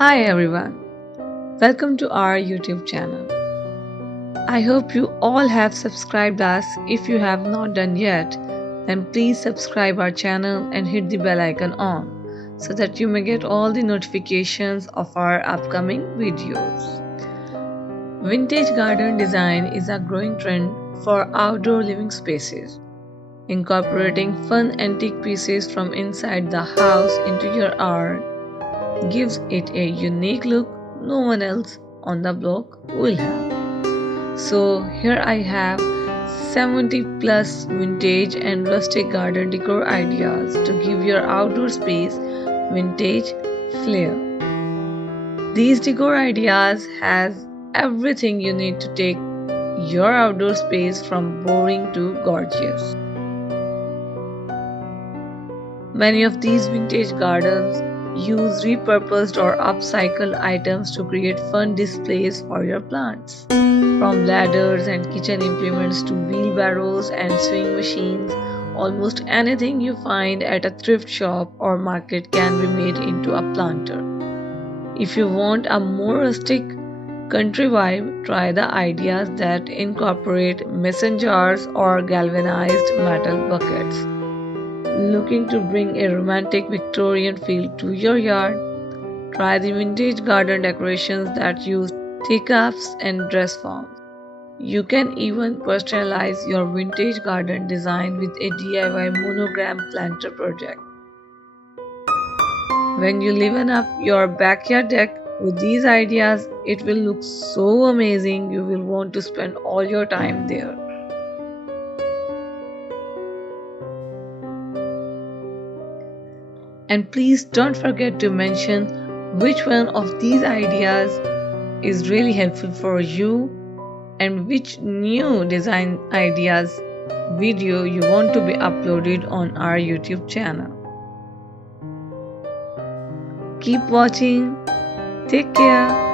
Hi everyone, welcome to our YouTube channel. I hope you all have subscribed us. If you have not done yet, then please subscribe our channel and hit the bell icon on so that you may get all the notifications of our upcoming videos. Vintage garden design is a growing trend for outdoor living spaces. Incorporating fun antique pieces from inside the house into your art gives it a unique look no one else on the block will have. So here I have 70 plus vintage and rustic garden decor ideas to give your outdoor space vintage flair. These decor ideas has everything you need to take your outdoor space from boring to gorgeous. Many of these vintage gardens use repurposed or upcycled items to create fun displays for your plants. From ladders and kitchen implements to wheelbarrows and sewing machines, almost anything you find at a thrift shop or market can be made into a planter. If you want a more rustic country vibe, try the ideas that incorporate mason jars or galvanized metal buckets. Looking to bring a romantic Victorian feel to your yard? Try the vintage garden decorations that use teacups and dress forms. You can even personalize your vintage garden design with a DIY monogram planter project. When you liven up your backyard deck with these ideas, it will look so amazing you will want to spend all your time there. And please don't forget to mention which one of these ideas is really helpful for you and which new design ideas video you want to be uploaded on our YouTube channel. Keep watching. Take care.